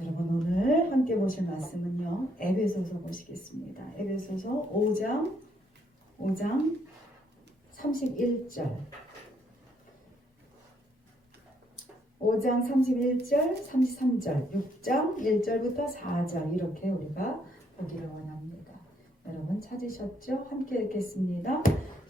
여러분 오늘 함께 보실 말씀은요. 에베소서 보시겠습니다. 에베소서 5장 31절 5장 31절 33절 6장 1절부터 4절 이렇게 우리가 보기를 원합니다. 여러분 찾으셨죠? 함께 읽겠습니다.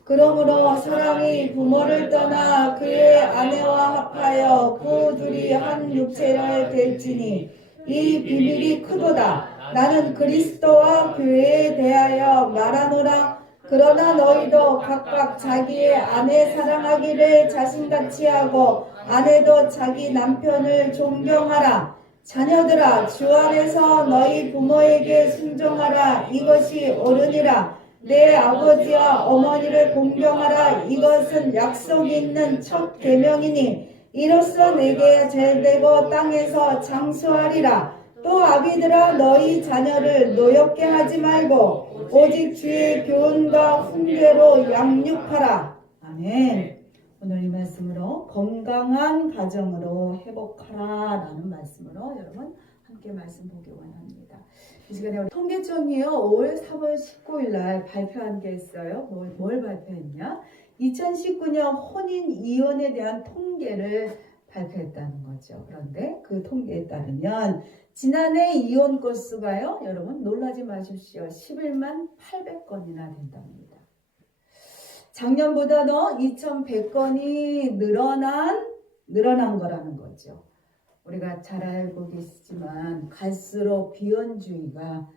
그러므로 사람이 부모를 떠나 그의 아내와 합하여 그 둘이 한 육체를 될지니 이 비밀이 크도다. 나는 그리스도와 교회에 대하여 말하노라. 그러나 너희도 각각 자기의 아내 사랑하기를 자신같이 하고 아내도 자기 남편을 존경하라. 자녀들아 주 안에서 너희 부모에게 순종하라. 이것이 옳으니라. 내 아버지와 어머니를 공경하라. 이것은 약속이 있는 첫 계명이니 이로써 내게 잘되고 땅에서 장수하리라. 또 아비들아 너희 자녀를 노엽게 하지 말고 오직 주의 교훈과 훈계로 양육하라. 아멘. 오늘 이 말씀으로 건강한 가정으로 회복하라 라는 말씀으로 여러분 함께 말씀 보기 원합니다. 이 시간에 우리 통계청이요 5월 3월 19일 날 발표한 게 있어요. 뭘 발표했냐? 2019년 혼인 이혼에 대한 통계를 발표했다는 거죠. 그런데 그 통계에 따르면 지난해 이혼 건수가요, 여러분 놀라지 마십시오. 11만 800건이나 된답니다. 작년보다도 2,100건이 늘어난 거라는 거죠. 우리가 잘 알고 계시지만 갈수록 비혼주의가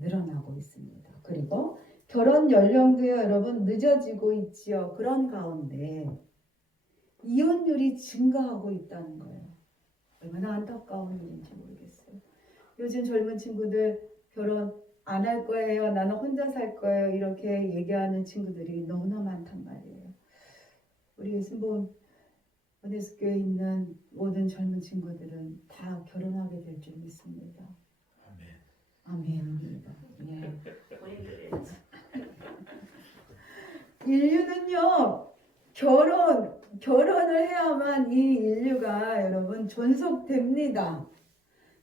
늘어나고 있습니다. 그리고 결혼 연령도요, 여러분 늦어지고 있지요. 그런 가운데 이혼율이 증가하고 있다는 거예요. 얼마나 안타까운 일인지 모르겠어요. 요즘 젊은 친구들 결혼 안 할 거예요. 나는 혼자 살 거예요. 이렇게 얘기하는 친구들이 너무나 많단 말이에요. 우리 신봉 은혜숙교에 있는 모든 젊은 친구들은 다 결혼하게 될 줄 믿습니다. 아멘입니다. 예. 인류는요 결혼을 해야만 이 인류가 여러분 존속됩니다.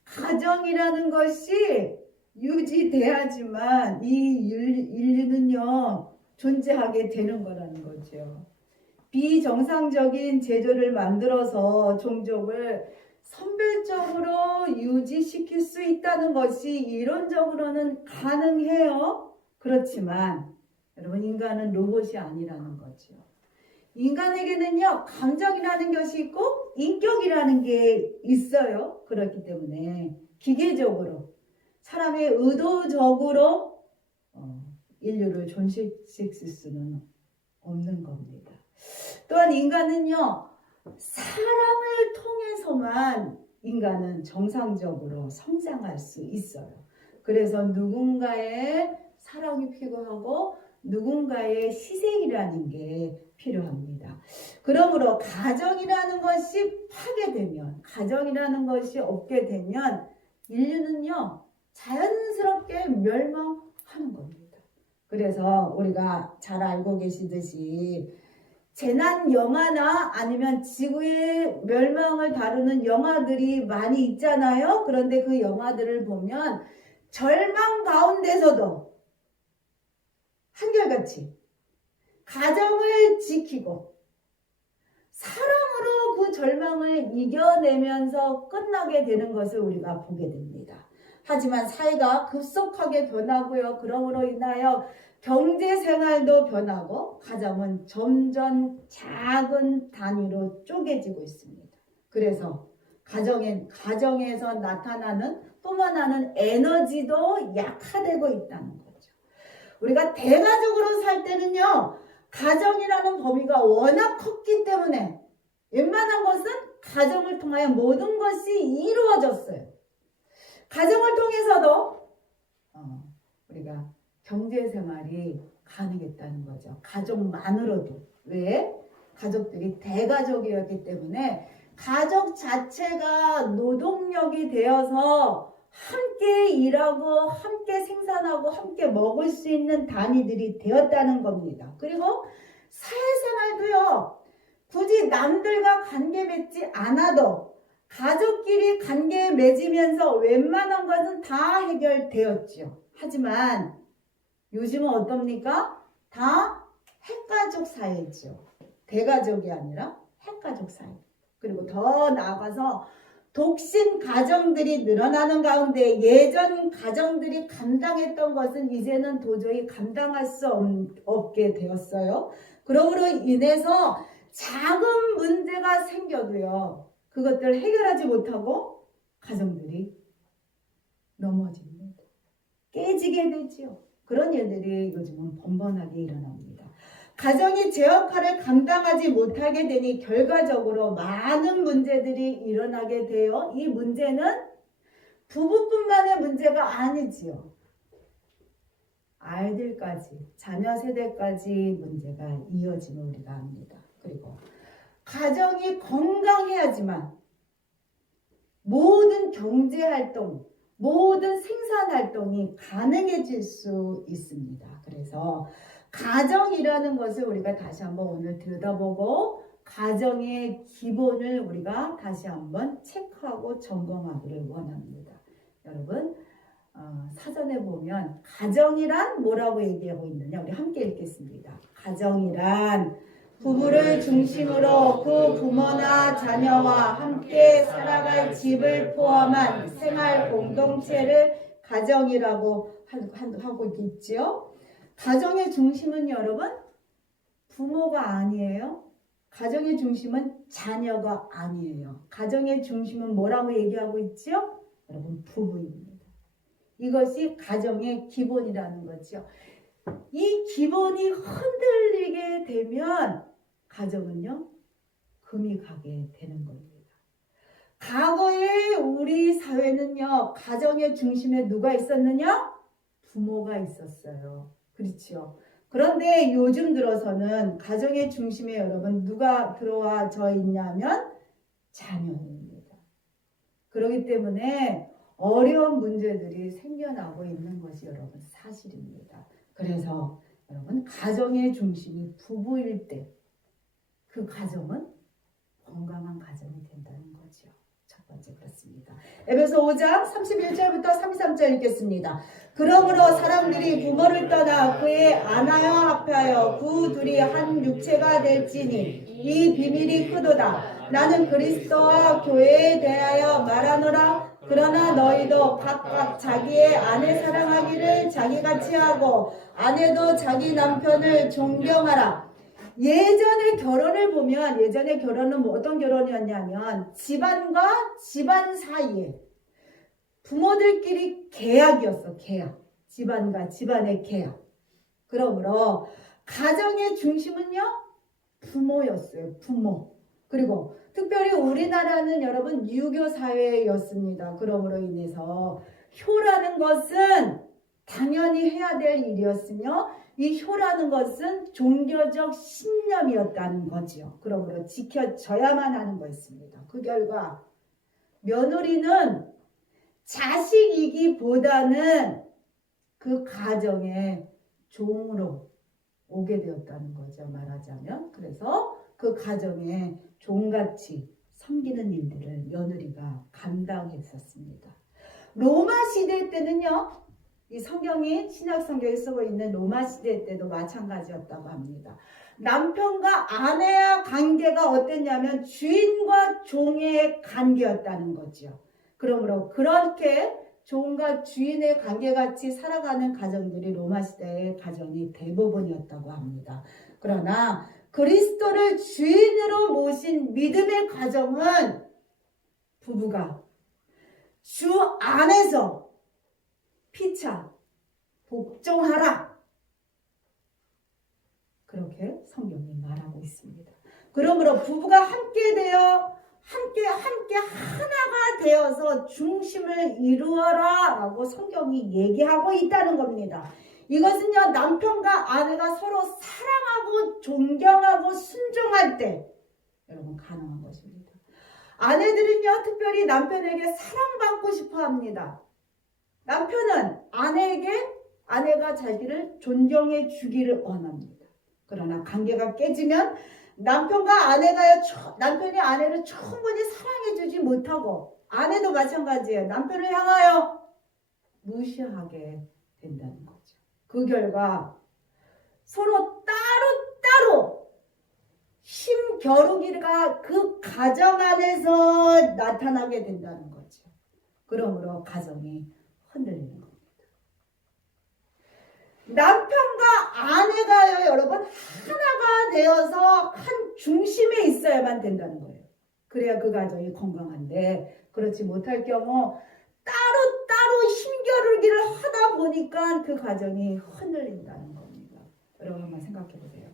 가정이라는 것이 유지돼야지만 이 인류는요 존재하게 되는 거라는 거죠. 비정상적인 제도를 만들어서 종족을 선별적으로 유지시킬 수 있다는 것이 이론적으로는 가능해요. 그렇지만 여러분 인간은 로봇이 아니라는 거죠. 인간에게는요 감정이라는 것이 있고 인격이라는 게 있어요. 그렇기 때문에 기계적으로 사람의 의도적으로 인류를 존속시킬 수는 없는 겁니다. 또한 인간은요 사랑을 통해서만 인간은 정상적으로 성장할 수 있어요. 그래서 누군가의 사랑이 필요하고 누군가의 희생이라는 게 필요합니다. 그러므로 가정이라는 것이 파괴되면, 가정이라는 것이 없게 되면 인류는요 자연스럽게 멸망하는 겁니다. 그래서 우리가 잘 알고 계시듯이 재난 영화나 아니면 지구의 멸망을 다루는 영화들이 많이 있잖아요. 그런데 그 영화들을 보면 절망 가운데서도 한결같이 가정을 지키고 사랑으로 그 절망을 이겨내면서 끝나게 되는 것을 우리가 보게 됩니다. 하지만 사회가 급속하게 변하고요. 그러므로 인하여 경제생활도 변하고 가정은 점점 작은 단위로 쪼개지고 있습니다. 그래서 가정에서 나타나는 뿜어나는 에너지도 약화되고 있다는 거죠. 우리가 대가족으로 살 때는요. 가정이라는 범위가 워낙 컸기 때문에 웬만한 것은 가정을 통하여 모든 것이 이루어졌어요. 가정을 통해서도 우리가 경제생활이 가능했다는 거죠. 가족만으로도. 왜? 가족들이 대가족이었기 때문에 가족 자체가 노동력이 되어서 함께 일하고 함께 생산하고 함께 먹을 수 있는 단위들이 되었다는 겁니다. 그리고 사회생활도요. 굳이 남들과 관계 맺지 않아도 가족끼리 관계 맺으면서 웬만한 것은 다 해결되었죠. 하지만 요즘은 어떻습니까? 다 핵가족 사회죠. 대가족이 아니라 핵가족 사회. 그리고 더 나아가서 독신 가정들이 늘어나는 가운데 예전 가정들이 감당했던 것은 이제는 도저히 감당할 수 없게 되었어요. 그러므로 인해서 작은 문제가 생겨도요, 그것들을 해결하지 못하고 가정들이 넘어집니다. 깨지게 되지요. 그런 일들이 요즘은 번번하게 일어납니다. 가정이 제 역할을 감당하지 못하게 되니 결과적으로 많은 문제들이 일어나게 돼요. 이 문제는 부부뿐만의 문제가 아니지요. 아이들까지, 자녀 세대까지 문제가 이어짐을 우리가 압니다. 그리고 가정이 건강해야지만 모든 경제활동, 모든 생산활동이 가능해질 수 있습니다. 그래서 가정이라는 것을 우리가 다시 한번 오늘 들여다보고 가정의 기본을 우리가 다시 한번 체크하고 점검하기를 원합니다. 여러분, 사전에 보면 가정이란 뭐라고 얘기하고 있느냐, 우리 함께 읽겠습니다. 가정이란 부부를 중심으로 그 부모나 자녀와 함께 살아갈 집을 포함한 생활 공동체를 가정이라고 하고 있지요. 가정의 중심은 여러분 부모가 아니에요. 가정의 중심은 자녀가 아니에요. 가정의 중심은 뭐라고 얘기하고 있죠? 여러분 부부입니다. 이것이 가정의 기본이라는 거죠. 이 기본이 흔들리게 되면 가정은요 금이 가게 되는 겁니다. 과거에 우리 사회는요 가정의 중심에 누가 있었느냐? 부모가 있었어요. 그렇죠. 그런데 요즘 들어서는 가정의 중심에 여러분 누가 들어와져 있냐면 자녀입니다. 그렇기 때문에 어려운 문제들이 생겨나고 있는 것이 여러분 사실입니다. 그래서 여러분 가정의 중심이 부부일 때 그 가정은 건강한 가정이 된다는 거죠. 첫 번째 그렇습니다. 에베소 5장 31절부터 33절 읽겠습니다. 그러므로 사람들이 부모를 떠나 그의 아내와 합하여 그 둘이 한 육체가 될지니 이 비밀이 크도다. 나는 그리스도와 교회에 대하여 말하노라. 그러나 너희도 각각 자기의 아내 사랑하기를 자기같이 하고 아내도 자기 남편을 존경하라. 예전의 결혼을 보면 예전의 결혼은 뭐 어떤 결혼이었냐면 집안과 집안 사이에 부모들끼리 계약이었어. 계약. 집안과 집안의 계약. 그러므로 가정의 중심은요 부모였어요. 부모. 그리고 특별히 우리나라는 여러분 유교 사회였습니다. 그러므로 인해서 효라는 것은 당연히 해야 될 일이었으며 이 효라는 것은 종교적 신념이었다는 거죠. 그러므로 지켜져야만 하는 거였습니다. 그 결과 며느리는 자식이기보다는 그 가정의 종으로 오게 되었다는 거죠. 말하자면. 그래서 그 가정에 종같이 섬기는 일들을 며느리가 감당했었습니다. 로마 시대 때는요. 이 성경이 신약 성경에 쓰고 있는 로마 시대 때도 마찬가지였다고 합니다. 남편과 아내의 관계가 어땠냐면 주인과 종의 관계였다는 거죠. 그러므로 그렇게 종과 주인의 관계같이 살아가는 가정들이 로마 시대의 가정이 대부분이었다고 합니다. 그러나 그리스도를 주인으로 모신 믿음의 가정은 부부가 주 안에서 피차 복종하라. 그렇게 성경이 말하고 있습니다. 그러므로 부부가 함께 되어 함께 하나가 되어서 중심을 이루어라 라고 성경이 얘기하고 있다는 겁니다. 이것은요 남편과 아내가 서로 사랑하고 존경하고 순종할 때 여러분 가능한 것입니다. 아내들은요 특별히 남편에게 사랑받고 싶어 합니다. 남편은 아내가 자기를 존경해 주기를 원합니다. 그러나 관계가 깨지면 남편과 아내가요, 남편이 아내를 충분히 사랑해주지 못하고, 아내도 마찬가지예요. 남편을 향하여 무시하게 된다는 거죠. 그 결과 서로 따로따로 힘겨루기가 그 가정 안에서 나타나게 된다는 거죠. 그러므로 가정이 흔들리는 겁니다. 남편과 아내가요, 여러분, 하나가 되어서 한 중심에 있어야만 된다는 거예요. 그래야 그 가정이 건강한데, 그렇지 못할 경우 따로따로 힘겨루기를 하다 보니까 그 가정이 흔들린다는 겁니다. 여러분 한번 생각해 보세요.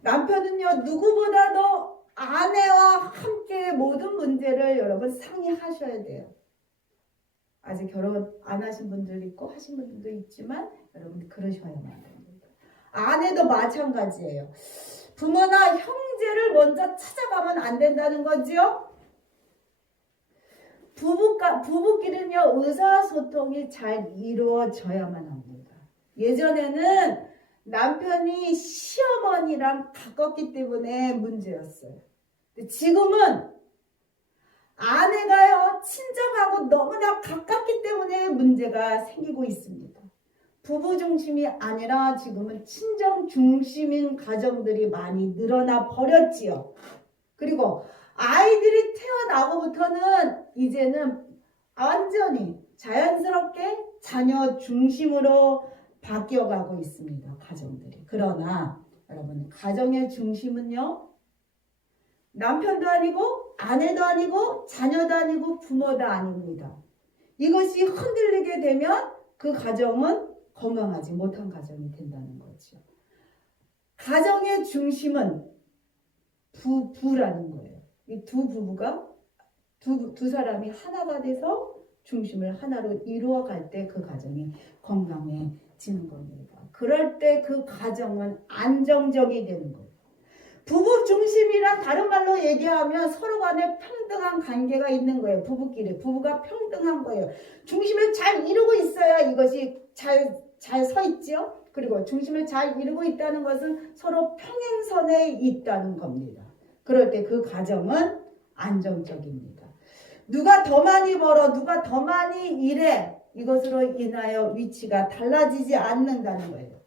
남편은요, 누구보다도 아내와 함께 모든 문제를 여러분 상의하셔야 돼요. 아직 결혼 안 하신 분들 있고 하신 분들도 있지만 여러분 그러셔야만 됩니다. 아내도 마찬가지예요. 부모나 형제를 먼저 찾아가면 안 된다는 거죠. 부부끼리는요, 의사소통이 잘 이루어져야만 합니다. 예전에는 남편이 시어머니랑 가깝기 때문에 문제였어요. 근데 지금은 아내가요, 친정하고 너무나 가깝기 때문에 문제가 생기고 있습니다. 부부 중심이 아니라 지금은 친정 중심인 가정들이 많이 늘어나 버렸지요. 그리고 아이들이 태어나고부터는 이제는 완전히 자연스럽게 자녀 중심으로 바뀌어가고 있습니다. 가정들이. 그러나 여러분, 가정의 중심은요, 남편도 아니고 아내도 아니고 자녀도 아니고 부모도 아닙니다. 이것이 흔들리게 되면 그 가정은 건강하지 못한 가정이 된다는 거죠. 가정의 중심은 부라는 거예요. 이 두 부부가 두 사람이 하나가 돼서 중심을 하나로 이루어갈 때 그 가정이 건강해지는 겁니다. 그럴 때 그 가정은 안정적이 되는 거예요. 부부 중심이란 다른 말로 얘기하면 서로 간에 평등한 관계가 있는 거예요. 부부끼리. 부부가 평등한 거예요. 중심을 잘 이루고 있어야 이것이 잘 서 있죠. 그리고 중심을 잘 이루고 있다는 것은 서로 평행선에 있다는 겁니다. 그럴 때 그 가정은 안정적입니다. 누가 더 많이 벌어, 누가 더 많이 일해, 이것으로 인하여 위치가 달라지지 않는다는 거예요.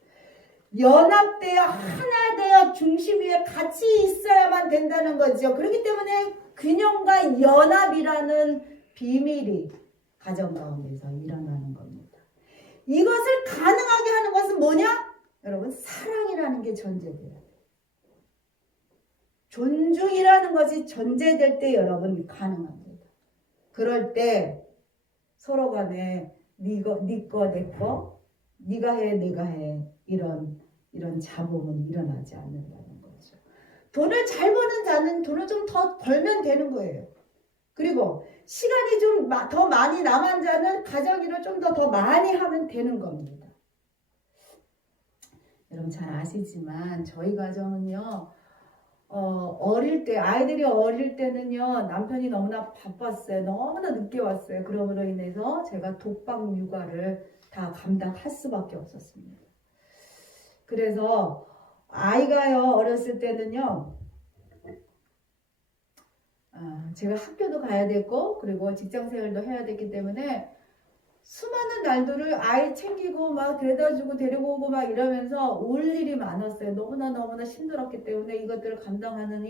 연합되어 하나 되어 중심 위에 같이 있어야만 된다는 거죠. 그렇기 때문에 균형과 연합이라는 비밀이 가정 가운데서 일어나는 겁니다. 이것을 가능하게 하는 것은 뭐냐? 여러분, 사랑이라는 게 전제돼요. 존중이라는 것이 전제될 때 여러분 가능합니다. 그럴 때 서로 간에 네 거 내 거, 네가 해 내가 해 이런 잡음은 일어나지 않는다는 거죠. 돈을 잘 버는 자는 돈을 좀 더 벌면 되는 거예요. 그리고 시간이 좀 더 많이 남은 자는 가정 일을 좀 더 많이 하면 되는 겁니다. 여러분 잘 아시지만 저희 가정은요, 어릴 때, 아이들이 어릴 때는요, 남편이 너무나 바빴어요. 너무나 늦게 왔어요. 그러므로 인해서 제가 독박 육아를 다 감당할 수밖에 없었습니다. 그래서 아이가요, 어렸을 때는요, 제가 학교도 가야 됐고, 그리고 직장 생활도 해야 됐기 때문에 수많은 날들을 아이 챙기고 막 데려다주고 데리고 오고 막 이러면서 올 일이 많았어요. 너무나 힘들었기 때문에 이것들을 감당하는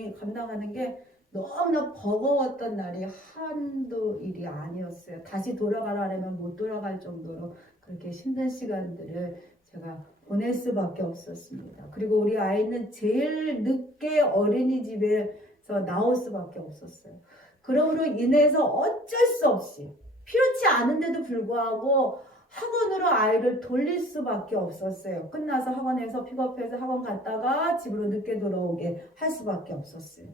게 너무나 버거웠던 날이 한두 일이 아니었어요. 다시 돌아가려면 못 돌아갈 정도로 그렇게 힘든 시간들을 제가 보낼 수밖에 없었습니다. 그리고 우리 아이는 제일 늦게 어린이집에서 나올 수밖에 없었어요. 그러므로 인해서 어쩔 수 없이 필요치 않은데도 불구하고 학원으로 아이를 돌릴 수밖에 없었어요. 끝나서 학원에서 픽업해서 학원 갔다가 집으로 늦게 돌아오게 할 수밖에 없었어요.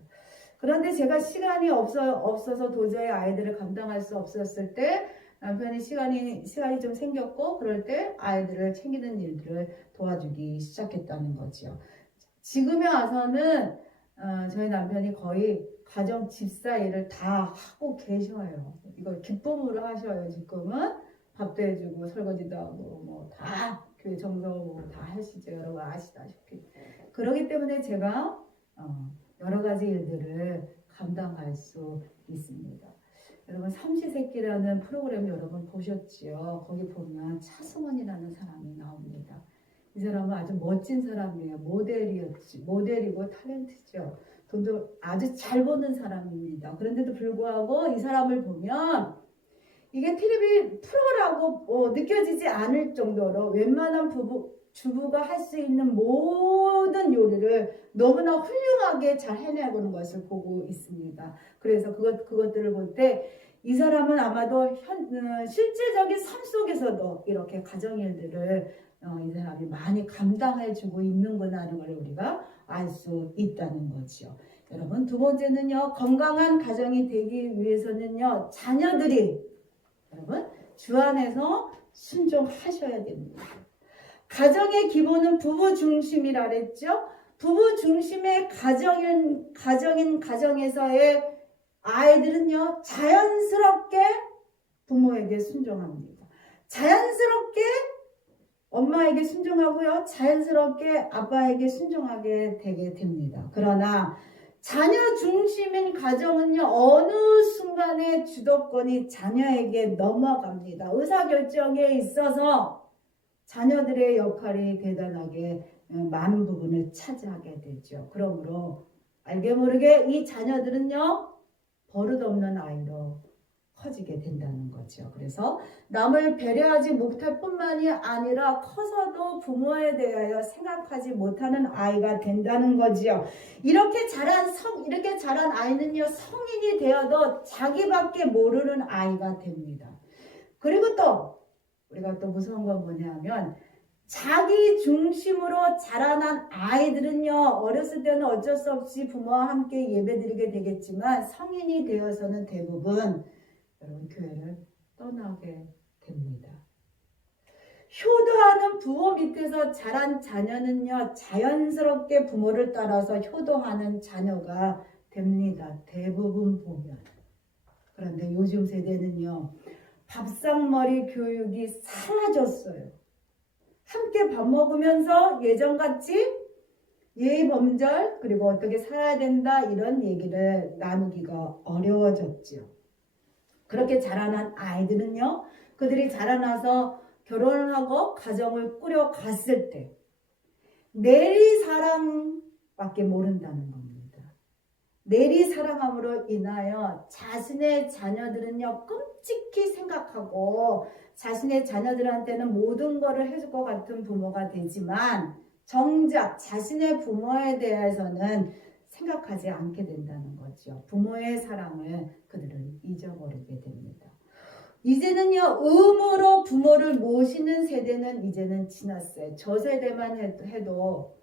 그런데 제가 시간이 없어서 도저히 아이들을 감당할 수 없었을 때 남편이 시간이 좀 생겼고 그럴 때 아이들을 챙기는 일들을 도와주기 시작했다는 거죠. 지금에 와서는 저희 남편이 거의 가정 집사 일을 다 하고 계셔요. 이걸 기쁨으로 하셔요. 지금은 밥도 해주고 설거지도 하고 뭐 다 교회 정서 뭐 다 하시죠. 여러분 아시다시피. 그렇기 때문에 제가 여러 가지 일들을 감당할 수 있습니다. 여러분 삼시세끼라는 프로그램 여러분 보셨지요? 거기 보면 차승원이라는 사람이 나옵니다. 이 사람은 아주 멋진 사람이에요. 모델이고 탤런트죠. 돈도 아주 잘 버는 사람입니다. 그런데도 불구하고 이 사람을 보면 이게 텔레비 프로라고 느껴지지 않을 정도로 웬만한 주부가 할 수 있는 모든 요리를 너무나 훌륭하게 잘 해내고는 것을 보고 있습니다. 그래서 그것들을 볼 때 이 사람은 아마도 실제적인 삶 속에서도 이렇게 가정일들을 이 사람이 많이 감당해주고 있는구나 하는 걸 우리가 알 수 있다는 거죠. 여러분 두 번째는요, 건강한 가정이 되기 위해서는요, 자녀들이 여러분 주 안에서 순종하셔야 됩니다. 가정의 기본은 부부 중심이라 그랬죠. 부부 중심의 가정에서의 아이들은요, 자연스럽게 부모에게 순종합니다. 자연스럽게 엄마에게 순종하고요, 자연스럽게 아빠에게 순종하게 되게 됩니다. 그러나 자녀 중심인 가정은요, 어느 순간에 주도권이 자녀에게 넘어갑니다. 의사결정에 있어서 자녀들의 역할이 대단하게 많은 부분을 차지하게 되죠. 그러므로 알게 모르게 이 자녀들은요, 버릇없는 아이로 커지게 된다는 거죠. 그래서 남을 배려하지 못할 뿐만이 아니라 커서도 부모에 대하여 생각하지 못하는 아이가 된다는 거지요. 이렇게 자란 아이는요, 성인이 되어도 자기밖에 모르는 아이가 됩니다. 그리고 또 우리가 또 무서운 건 뭐냐면, 자기 중심으로 자라난 아이들은요, 어렸을 때는 어쩔 수 없이 부모와 함께 예배드리게 되겠지만 성인이 되어서는 대부분 여러분 교회를 떠나게 됩니다. 효도하는 부모 밑에서 자란 자녀는요, 자연스럽게 부모를 따라서 효도하는 자녀가 됩니다. 대부분 보면. 그런데 요즘 세대는요, 밥상머리 교육이 사라졌어요. 함께 밥 먹으면서 예전같이 예의 범절 그리고 어떻게 살아야 된다 이런 얘기를 나누기가 어려워졌죠. 그렇게 자라난 아이들은요, 그들이 자라나서 결혼을 하고 가정을 꾸려갔을 때 내리사랑밖에 모른다는 겁니다. 내리사랑함으로 인하여 자신의 자녀들은요, 끔찍히 생각하고 자신의 자녀들한테는 모든 것을 해줄 것 같은 부모가 되지만 정작 자신의 부모에 대해서는 생각하지 않게 된다는 거죠. 부모의 사랑을 그들은 잊어버리게 됩니다. 이제는요, 의무로 부모를 모시는 세대는 이제는 지났어요. 저 세대만 해도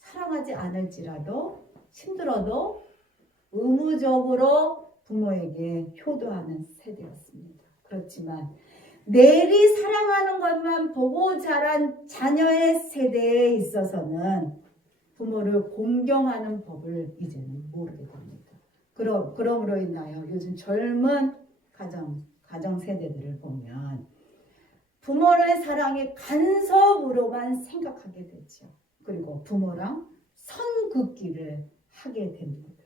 사랑하지 않을지라도 힘들어도 의무적으로 부모에게 효도하는 세대였습니다. 그렇지만 내리 사랑하는 것만 보고 자란 자녀의 세대에 있어서는 부모를 공경하는 법을 이제는 모르게 됩니다. 그러므로 인하여 요즘 젊은 가정 세대들을 보면 부모의 사랑이 간섭으로만 생각하게 되죠. 그리고 부모랑 선 긋기를 하게 됩니다.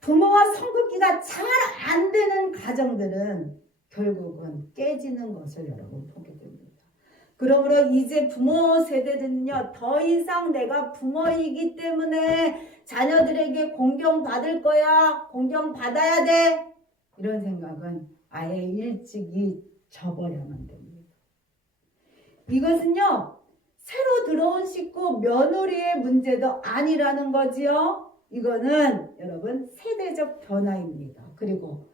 부모와 선 긋기가 잘 안 되는 가정들은 결국은 깨지는 것을 여러분 보게 됩니다. 그러므로 이제 부모 세대들은요, 더 이상 내가 부모이기 때문에 자녀들에게 공경받을 거야, 공경받아야 돼, 이런 생각은 아예 일찍이 저버려만 됩니다. 이것은요, 새로 들어온 식구 며느리의 문제도 아니라는 거지요. 이거는 여러분 세대적 변화입니다. 그리고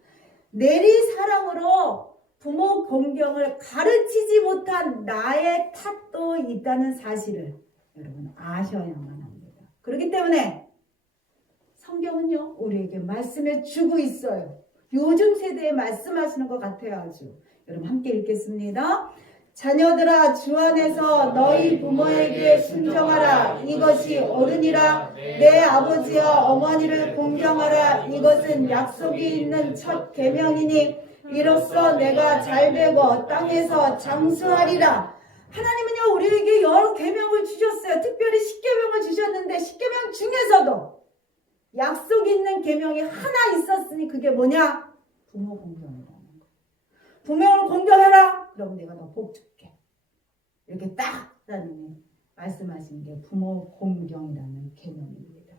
내리사랑으로 부모 공경을 가르치지 못한 나의 탓도 있다는 사실을 여러분 아셔야만 합니다. 그렇기 때문에 성경은요, 우리에게 말씀해 주고 있어요. 요즘 세대에 말씀하시는 것 같아요. 아주. 여러분 함께 읽겠습니다. 자녀들아, 주 안에서 너희 부모에게 순종하라. 이것이 옳으니라. 내 아버지와 어머니를 공경하라. 이것은 약속이 있는 첫 계명이니 이로써 내가 잘되고 땅에서 장수하리라. 하나님은요, 우리에게 여러 계명을 주셨어요. 특별히 십계명을 주셨는데 십계명 중에서도 약속 있는 계명이 하나 있었으니 그게 뭐냐? 부모 공경이라는 거. 부모를 공경해라. 그럼 내가 너 복 줄게. 이렇게 딱 하나님이 말씀하신 게 부모 공경이라는 계명입니다.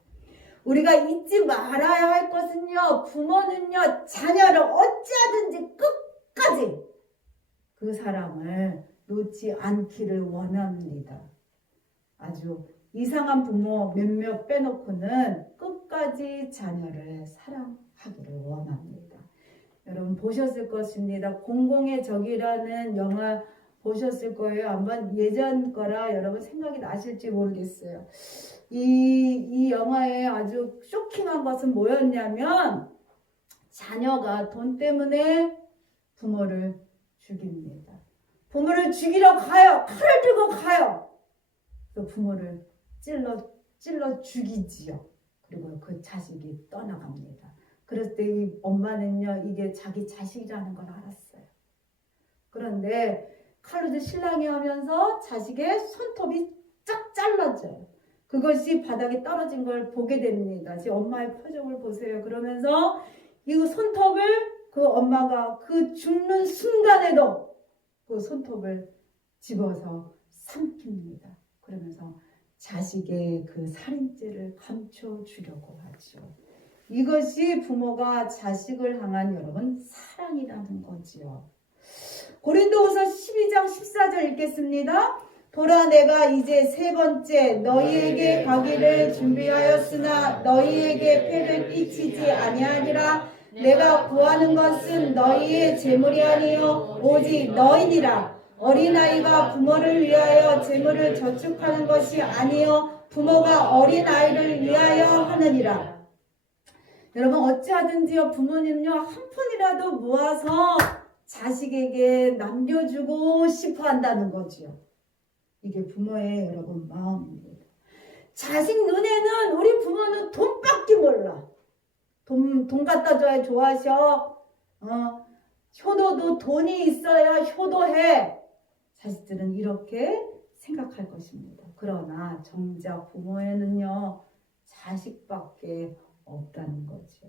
우리가 잊지 말아야 할 것은요, 부모는요, 자녀를 어찌하든지 끝까지 그 사랑을 놓지 않기를 원합니다. 아주 이상한 부모 몇몇 빼놓고는 끝까지 자녀를 사랑하기를 원합니다. 여러분 보셨을 것입니다. 공공의 적이라는 영화 보셨을 거예요. 한번 예전 거라 여러분 생각이 나실지 모르겠어요. 이 영화에 아주 쇼킹한 것은 뭐였냐면 자녀가 돈 때문에 부모를 죽입니다. 부모를 죽이러 가요. 칼을 들고 가요. 그 부모를 찔러 죽이지요. 그리고 그 자식이 떠나갑니다. 그랬을 때 이 엄마는요, 이게 자기 자식이라는 걸 알았어요. 그런데 칼로 신랑이 하면서 자식의 손톱이 쫙 잘라져요. 그것이 바닥에 떨어진 걸 보게 됩니다. 지금 엄마의 표정을 보세요. 그러면서 이 손톱을 그 엄마가 그 죽는 순간에도 그 손톱을 집어서 삼킵니다. 그러면서 자식의 그 살인죄를 감춰주려고 하죠. 이것이 부모가 자식을 향한 여러분 사랑이라는 거지요. 고린도후서 12장 14절 읽겠습니다. 보라 내가 이제 세 번째 너희에게 가기를 준비하였으나 너희에게 폐를 끼치지 아니하리라. 내가 구하는 것은 너희의 재물이 아니요 오직 너희니라. 어린아이가 부모를 위하여 재물을 저축하는 것이 아니요 부모가 어린아이를 위하여 하느니라. 여러분 어찌하든지요 부모님요 한 푼이라도 모아서 자식에게 남겨주고 싶어 한다는 거지요. 이게 부모의 여러분 마음입니다. 자식 눈에는 우리 부모는 돈밖에 몰라. 돈 갖다 줘야 좋아하셔. 효도도 돈이 있어야 효도해. 자식들은 이렇게 생각할 것입니다. 그러나 정작 부모에는요 자식밖에 없다는 거죠.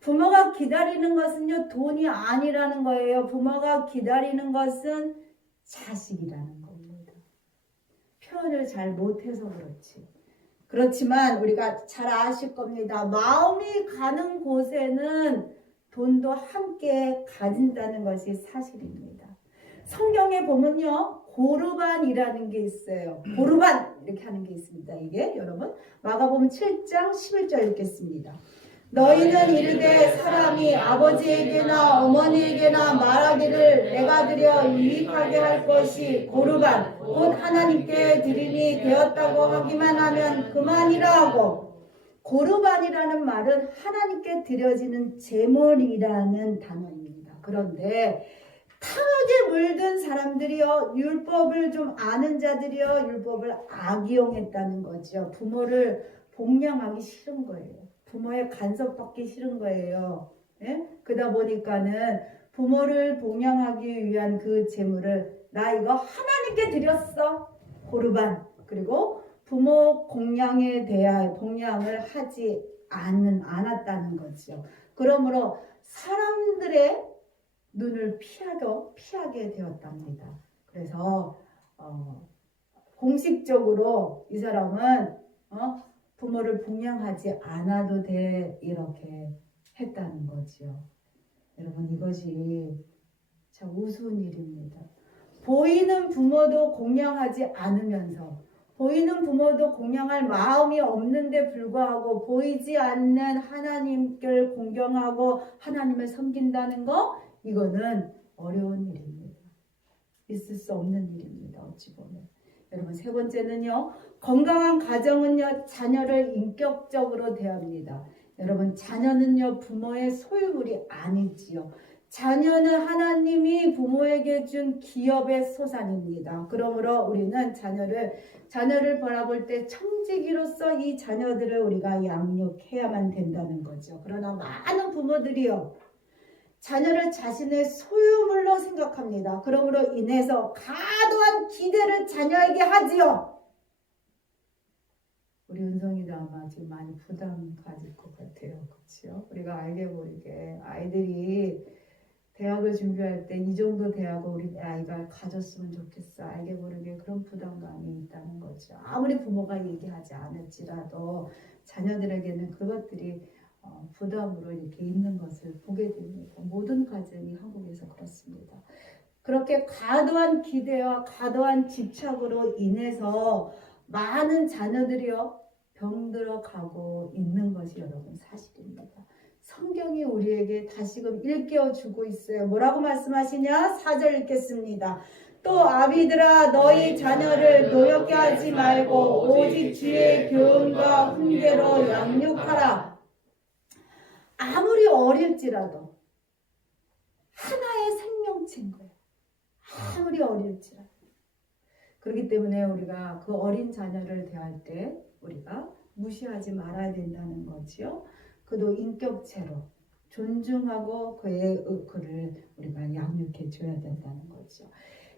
부모가 기다리는 것은요 돈이 아니라는 거예요. 부모가 기다리는 것은 자식이라는 겁니다. 표현을 잘 못해서 그렇지. 그렇지만 우리가 잘 아실 겁니다. 마음이 가는 곳에는 돈도 함께 가진다는 것이 사실입니다. 성경에 보면요 고르반이라는 게 있어요. 고르반 이렇게 하는 게 있습니다. 이게 여러분 마가복음 7장 11절 읽겠습니다. 너희는 이르되 사람이 아버지에게나 어머니에게나 말하기를 내가 드려 유익하게 할 것이 고르반 곧 하나님께 드림이 되었다고 하기만 하면 그만이라 하고, 고르반이라는 말은 하나님께 드려지는 제물이라는 단어입니다. 그런데 탐욕에 물든 사람들이요 율법을 좀 아는 자들이요 율법을 악이용했다는 거죠. 부모를 복양하기 싫은 거예요. 부모의 간섭받기 싫은 거예요. 예? 그러다 보니까는 부모를 복양하기 위한 그 재물을 나 이거 하나님께 드렸어. 고르반. 그리고 부모 공양에 대한 복양을 하지 않았다는 거죠. 그러므로 사람들의 눈을 피하게 되었답니다. 그래서 공식적으로 이 사람은 부모를 복양하지 않아도 돼 이렇게 했다는 거지요. 여러분 이것이 참 우스운 일입니다. 보이는 부모도 공양하지 않으면서 보이는 부모도 공양할 마음이 없는데 불구하고 보이지 않는 하나님을 공경하고 하나님을 섬긴다는 거 이거는 어려운 일입니다. 있을 수 없는 일입니다. 어찌 보면. 여러분 세 번째는요. 건강한 가정은요. 자녀를 인격적으로 대합니다. 여러분 자녀는요. 부모의 소유물이 아니지요. 자녀는 하나님이 부모에게 준 기업의 소산입니다. 그러므로 우리는 자녀를 바라볼 때 청지기로서 이 자녀들을 우리가 양육해야만 된다는 거죠. 그러나 많은 부모들이요. 자녀를 자신의 소유물로 생각합니다. 그러므로 인해서 과도한 기대를 자녀에게 하지요. 우리 은성이도 아마 지금 많이 부담 가질 것 같아요. 그렇죠? 우리가 알게 모르게 아이들이 대학을 준비할 때 이 정도 대학을 우리 아이가 가졌으면 좋겠어. 알게 모르게 그런 부담감이 있다는 거죠. 아무리 부모가 얘기하지 않을지라도 자녀들에게는 그것들이 부담으로 이렇게 있는 것을 보게 됩니다. 모든 가정이 한국에서 그렇습니다. 그렇게 과도한 기대와 과도한 집착으로 인해서 많은 자녀들이요 병들어 가고 있는 것이 여러분 사실입니다. 성경이 우리에게 다시금 일깨워 주고 있어요. 뭐라고 말씀하시냐? 4절 읽겠습니다. 또 아비들아 너희 자녀를 노엽게 하지 말고 오직 주의 교훈과 훈계로 양육하라. 아무리 어릴지라도 하나의 생명체인 거예요. 아무리 어릴지라도. 그렇기 때문에 우리가 그 어린 자녀를 대할 때 우리가 무시하지 말아야 된다는 거지요. 그도 인격체로 존중하고 그를 우리가 양육해 줘야 된다는 거죠.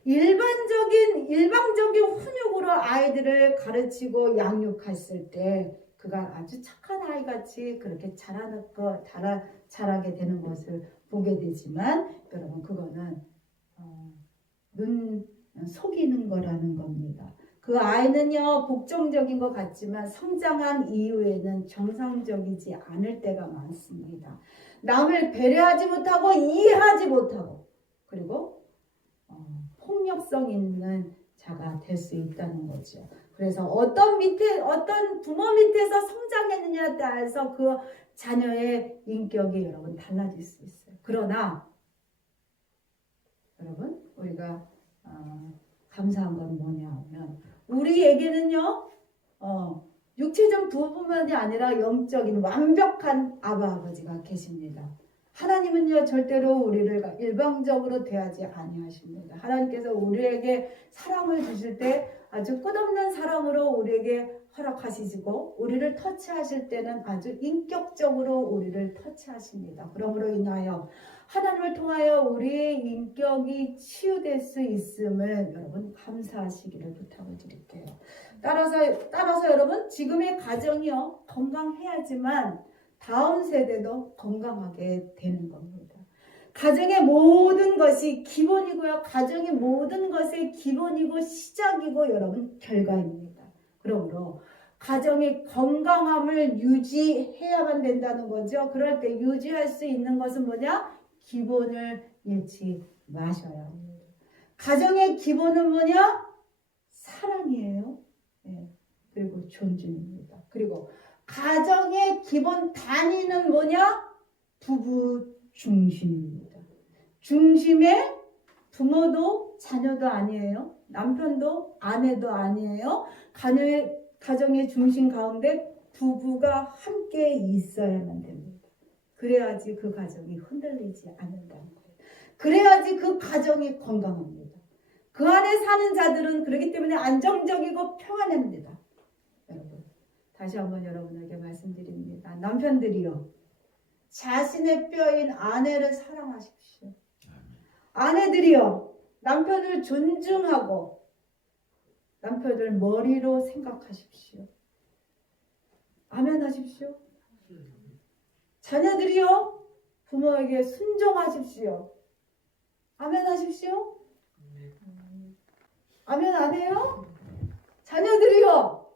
일방적인 훈육으로 아이들을 가르치고 양육했을 때 그가 아주 착한 아이같이 그렇게 자라게 되는 것을 보게 되지만 여러분 그거는 속이는 거라는 겁니다. 그 아이는요 복정적인 것 같지만 성장한 이후에는 정상적이지 않을 때가 많습니다. 남을 배려하지 못하고 이해하지 못하고 그리고 폭력성 있는 자가 될 수 있다는 거죠. 그래서 어떤 부모 밑에서 성장했느냐에 따라서 그 자녀의 인격이 여러분 달라질 수 있어요. 그러나 여러분 우리가 감사한 건 뭐냐 하면 우리에게는요 육체적 부분만이 아니라 영적인 완벽한 아버지가 계십니다. 하나님은요 절대로 우리를 일방적으로 대하지 아니하십니다. 하나님께서 우리에게 사랑을 주실 때 아주 끝없는 사랑으로 우리에게 허락하시고 우리를 터치하실 때는 아주 인격적으로 우리를 터치하십니다. 그러므로 인하여 하나님을 통하여 우리의 인격이 치유될 수 있음을 여러분 감사하시기를 부탁을 드릴게요. 따라서 여러분 지금의 가정이요 건강해야지만 다음 세대도 건강하게 되는 겁니다. 가정의 모든 것이 기본이고요. 가정의 모든 것의 기본이고 시작이고 여러분 결과입니다. 그러므로 가정의 건강함을 유지해야만 된다는 거죠. 그럴 때 유지할 수 있는 것은 뭐냐? 기본을 잃지 마셔야 합니다. 가정의 기본은 뭐냐? 사랑이에요. 네. 그리고 존중입니다. 그리고 가정의 기본 단위는 뭐냐? 부부 중심입니다. 중심에 부모도 자녀도 아니에요. 남편도 아내도 아니에요. 가정의 중심 가운데 부부가 함께 있어야만 됩니다. 그래야지 그 가정이 흔들리지 않는다는 거예요. 그래야지 그 가정이 건강합니다. 그 안에 사는 자들은 그렇기 때문에 안정적이고 평안합니다. 여러분, 다시 한번 여러분에게 말씀드립니다. 남편들이요, 자신의 뼈인 아내를 사랑하십시오. 아내들이요, 남편을 존중하고 남편을 머리로 생각하십시오. 아멘 하십시오. 자녀들이요, 부모에게 순종하십시오. 아멘 하십시오. 아멘 안 해요? 자녀들이요,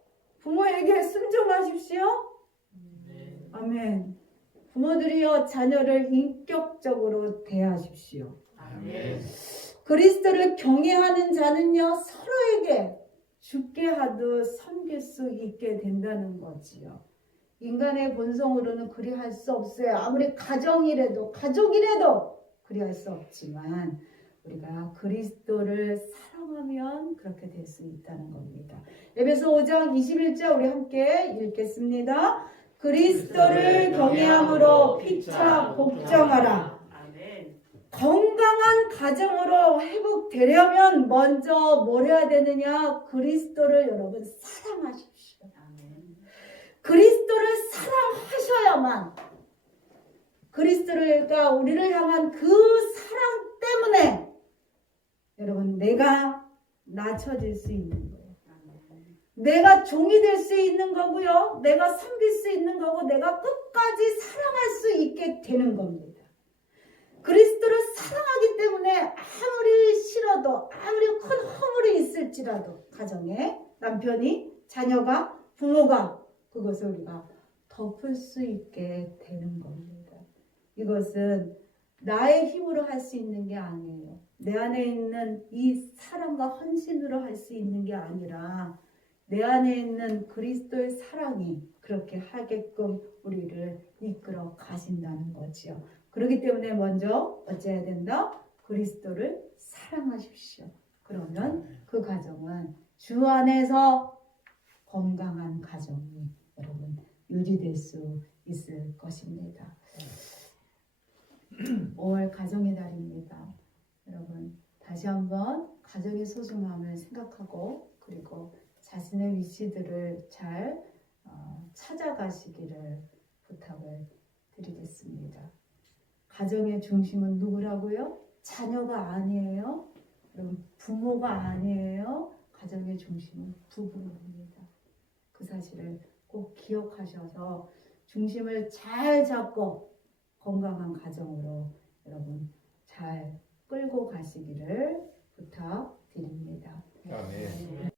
부모에게 순종하십시오. 아멘. 부모들이요, 자녀를 인격적으로 대하십시오. 아멘. 그리스도를 경외하는 자는요, 서로에게 죽게 하듯 섬길 수 있게 된다는 거지요. 인간의 본성으로는 그리할 수 없어요. 아무리 가족이라도 그리할 수 없지만 우리가 그리스도를 사랑하면 그렇게 될 수 있다는 겁니다. 에베소 5장 21절 우리 함께 읽겠습니다. 그리스도를 경외함으로 피차 복종하라. 건강한 가정으로 회복되려면 먼저 뭘 해야 되느냐? 그리스도를 여러분 사랑하십시오. 그리스도를 사랑하셔야만 그리스도가 우리를 향한 그 사랑 때문에 여러분 내가 낮춰질 수 있는 거예요. 내가 종이 될 수 있는 거고요. 내가 섬길 수 있는 거고 내가 끝까지 사랑할 수 있게 되는 겁니다. 그리스도를 사랑하기 때문에 아무리 싫어도 아무리 큰 허물이 있을지라도 가정에 남편이 자녀가 부모가 그것을 우리가 덮을 수 있게 되는 겁니다. 이것은 나의 힘으로 할 수 있는 게 아니에요. 내 안에 있는 이 사랑과 헌신으로 할 수 있는 게 아니라 내 안에 있는 그리스도의 사랑이 그렇게 하게끔 우리를 이끌어 가신다는 거지요. 그렇기 때문에 먼저 어찌해야 된다? 그리스도를 사랑하십시오. 그러면 그 가정은 주 안에서 건강한 가정이 여러분 유지될 수 있을 것입니다. 5월 가정의 달입니다. 여러분 다시 한번 가정의 소중함을 생각하고 그리고 자신의 위치들을 잘 찾아가시기를 부탁을 드리겠습니다. 가정의 중심은 누구라고요? 자녀가 아니에요. 여러분 부모가 아니에요. 가정의 중심은 부부입니다. 그 사실을 꼭 기억하셔서 중심을 잘 잡고 건강한 가정으로 여러분 잘 끌고 가시기를 부탁드립니다. 아멘.